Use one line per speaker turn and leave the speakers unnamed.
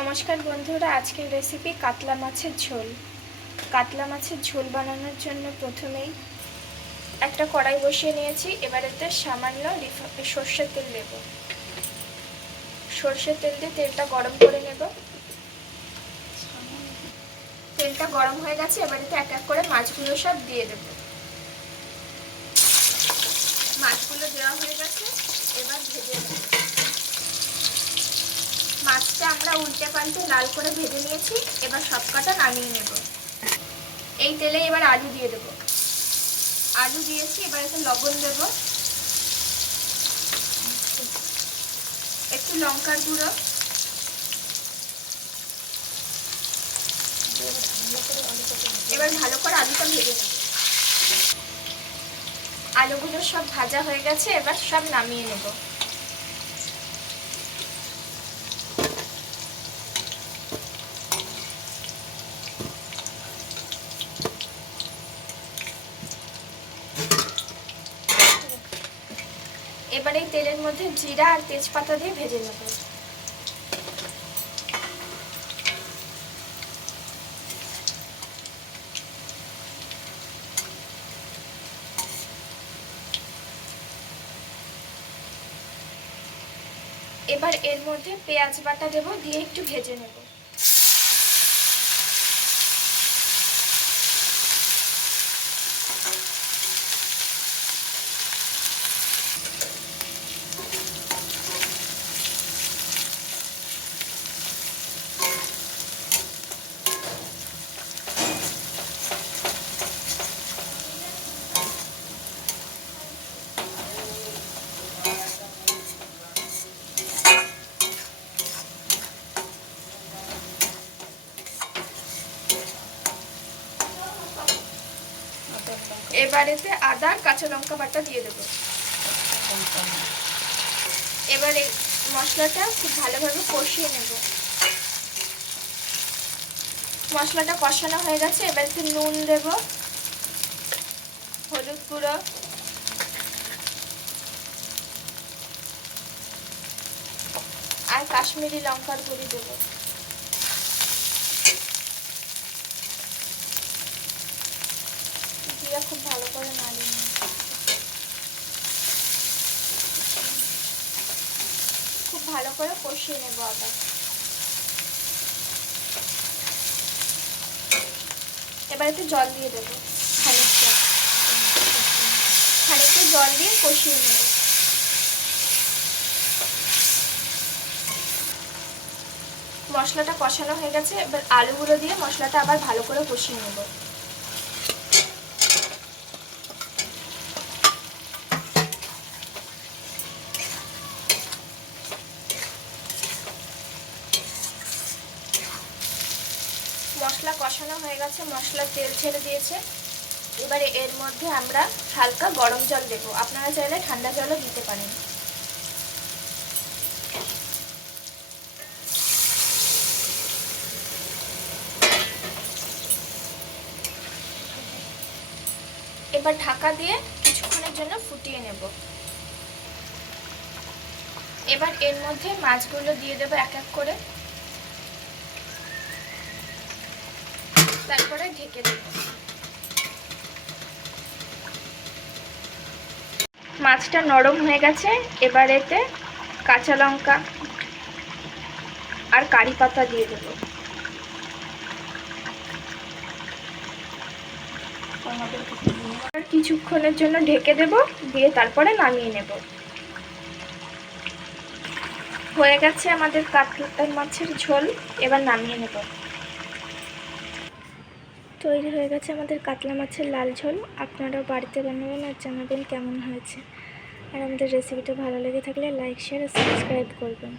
নমস্কার বন্ধুরা, আজকের রেসিপি কাতলা মাছের ঝোল। কাতলা মাছের ঝোল বানানোর জন্য প্রথমেই একটা কড়াই বসিয়ে নিয়েছি, এবার এতে সামান্য সর্ষের তেল দেব। সর্ষের তেল দিয়ে তেলটা গরম করে নেব। তেলটা গরম হয়ে গেছে, এবার এতে এক এক করে মাছগুলো সব দিয়ে দেব। মাছগুলো দেওয়া হয়ে গেছে, এবার ভেজে নেব। মাছটা আমরা উল্টে পাল্টে লাল করে ভেজে নিয়েছি, এবার সব কটা নামিয়ে নেব। এই তেলে এবার আলু দিয়ে দেব। আলু দিয়েছি, এবার একটু লবণ দেব। একটু লঙ্কার গুঁড়ো। এবার ভালো করে আলুটা ভেজে নেব। আলুগুলো সব ভাজা হয়ে গেছে, এবার সব নামিয়ে নেব। এবার এই তেলের মধ্যে জিরা আর তেজপাতা দিয়ে ভেজে নেব। এবার এর মধ্যে পেঁয়াজ বাটা দেব দিয়ে একটু ভেজে নেব। এবারেতে আদা কাঁচা লঙ্কা বাটা দিয়ে দেবো। এবারে মশলাটা খুব ভালোভাবে কষিয়ে নেব। মশলাটা কষানো হয়ে গেছে, এবার একটু নুন দেব, হলুদ গুঁড়ো। আর কাশ্মীরি লঙ্কার গুঁড়ি দেবো দিয়ে খুব ভালো করে নাড়িয়ে নিই খুব ভালো করে কষিয়ে নেব আবার। এবার একটু জল দিয়ে দেবো, খানিকটা। খানিকটা জল দিয়ে কষিয়ে নেব। মশলাটা কষানো হয়ে গেছে, এবার আলুগুলো দিয়ে মশলাটা আবার ভালো করে কষিয়ে নেব মশলা কষানো হয়ে গেছে, মশলা, তেল ছেড়ে দিয়েছে। এবারে এর মধ্যে আমরা হালকা গরম জল দেব। আপনারা চাইলে ঠান্ডা জলও দিতে পারেন। এবার ঢাকা দিয়ে কিছুক্ষণের জন্য ফুটিয়ে নেব। এবার এর মধ্যে মাছগুলো দিয়ে দেবো এক এক করে। তারপরে ঢেকে দেব। মাছটা নরম হয়ে গেছে, এবার এতে কাঁচা লঙ্কা আর কারি পাতা দিয়ে দেবো। কিছুক্ষণের জন্য ঢেকে দেব, দিয়ে তারপরে নামিয়ে নেব। হয়ে গেছে আমাদের কাতলা মাছের ঝোল, এবার নামিয়ে নেব। তৈরি হয়ে গেছে আমাদের কাতলা মাছের লাল ঝোল। আপনারাও বাড়িতে বানাবেন আর জানাবেন কেমন হয়েছে। আর আমাদের রেসিপিটা ভালো লেগে থাকলে লাইক শেয়ার আর সাবস্ক্রাইব করবেন।